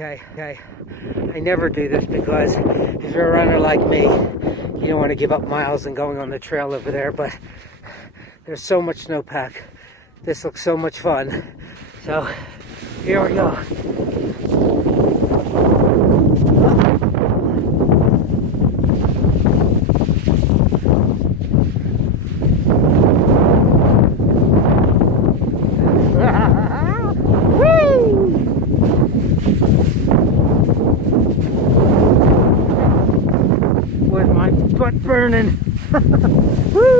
Okay, I never do this because if you're a runner like me, you don't want to give up miles and going on the trail over there, but there's so much snowpack. This looks so much fun. So here we go. With my butt burning. Woo!